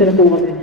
Mag-umpisa na po kami.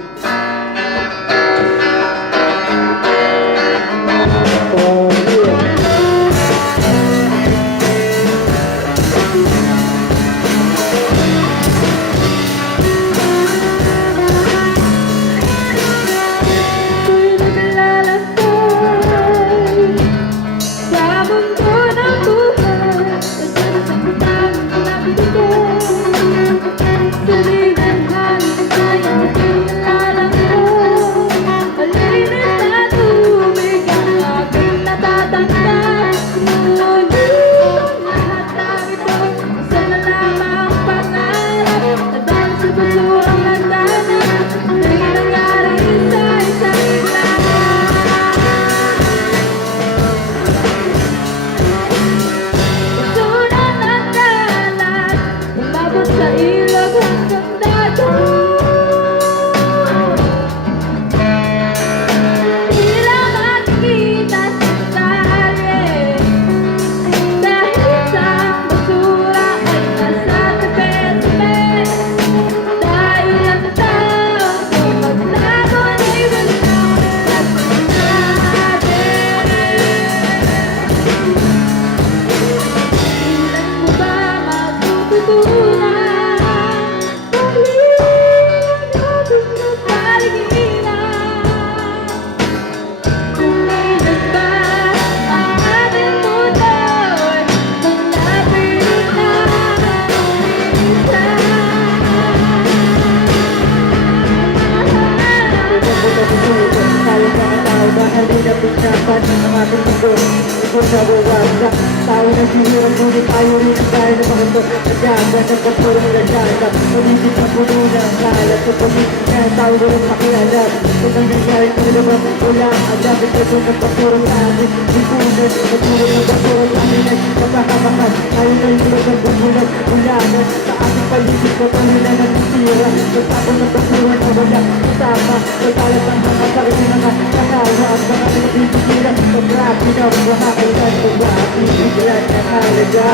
Ang ating mundo, ito sa buwasa. Tao na sihirang ngunit tayo rin ang dahil na mga ito. Nadyagan ng kapurong lasyada. Ulisip na puno na ang kalat. Sa pamilya na tao rin makilala. Kung ang nangyari ko na ba wala. Ang dapat na ito ng kapurong sa amin. Ipunan, kapurong ng kapurong sa amin. Kapahamakan, tayo na yung ilang ng bumulag. Ulanan, sa ating paligid ko tayo na nagsisira. Pagtapon ng kapurong na wala. Kasama, pagkalat ang mga sakit na mga kasawa. At mga pinagpipila. Pag-rapi na makakailan. Pag-rapi, biglan na halaga.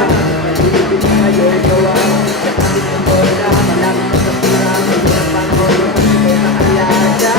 Pag-ibig na ngayon gawa. Sa ating pagkor na malapit sa pura. Pag-ibig na pangoro. Pag-ibig na halaga.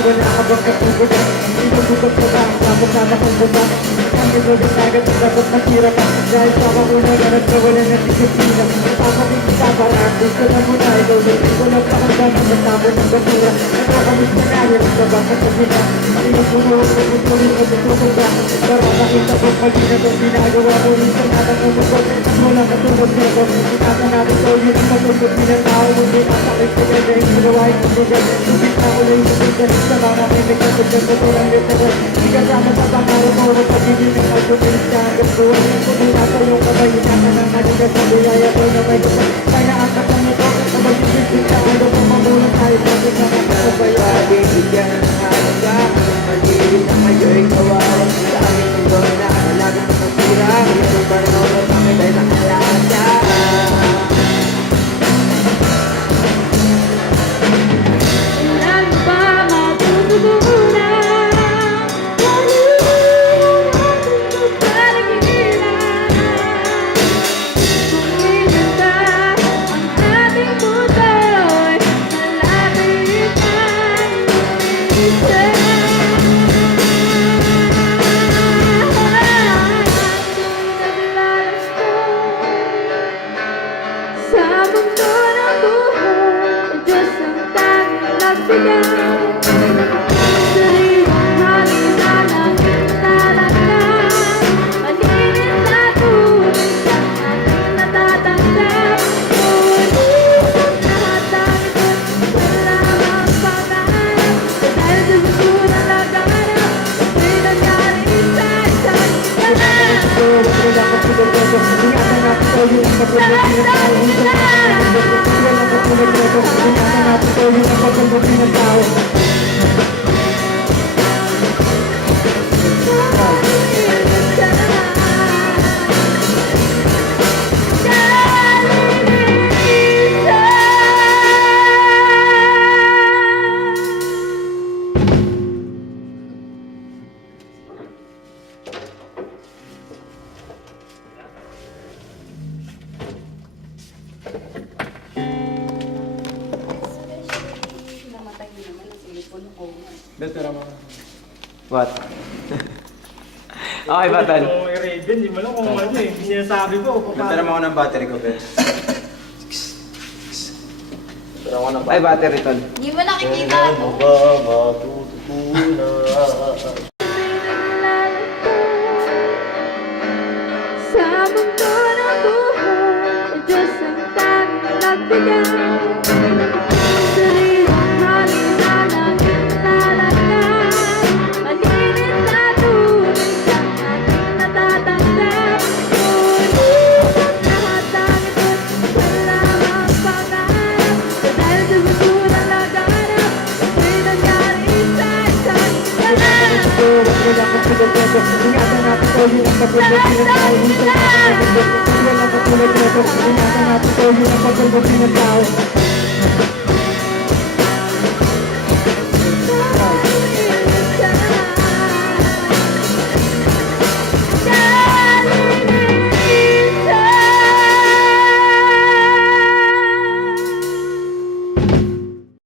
Wala ka bang katugunan? Inubugot mo ba? Lapok na makambuta? Ang inulit agad at dapat masira ka. Dahil sa mauna na nagkawalan ng disiplina. Napakabing kita parang gusto na muna. Ikaw din ko lang pakagdan ang matapon ng basura. Nakakamiss na nga yan ang babasa sa sila. Inupuno ang pagkutuloy at itutuloy ba? Para makita ko mali na itong ginagawa ko. Minsan natin umukot at wala katulog na ako. Inasa natin ko yun ang matulog bilang tao. Hindi masakit ko yan dahil ginawain ko bigan. Lupit na ako na yung bigan. Sa mga may katulog ko lang ito. Di kasama sa pangaraw mo. Pag-ibig ng pagkutulis ka hanggang buwan. Kung nasa yung kamay, inasa ng naligas sa biyaya ko na may gusto. Kaya angkat lang ito. Na mag-ibig ka ano kung mamulong tayo. Bakit na nakakapayagi. Bigyan ng halaga. Pag-ibig na ngayon kawawa. Sa aming mundo na laging masira. Ito pa rin ako na bakit ay nakalaga. Ingatan natin tayo yung kapag katulad nito. Ingatan natin ito, yun ang pagkabuti ng tao. Namatay mo naman ang cellphone ko. What? Okay, Batan. Kung i-Raven, di mo lang kung ano eh. Hindi niya sabi ko. Nagtara mo ako ng battery ko, Ben. Nagtara ako ng Ay, battery tol. Hindi mo nakikita. Sa mundo ng buhay, Diyos ang tanging nagbigay. Sariling halimanan talatay, malinis na tunay siyang ating natatanggap. Ngunit ang lahat ng ito'y walang pangarap. Dahil sa mundo ng laganap, ako'y nangyari sa isang ganap. Ingatan natin ito, yun ang pagkabuti ng tao. Ingatan natin ito, yun ang katulad nito. Ingatan natin ito, yun ang pagkabuti ng tao.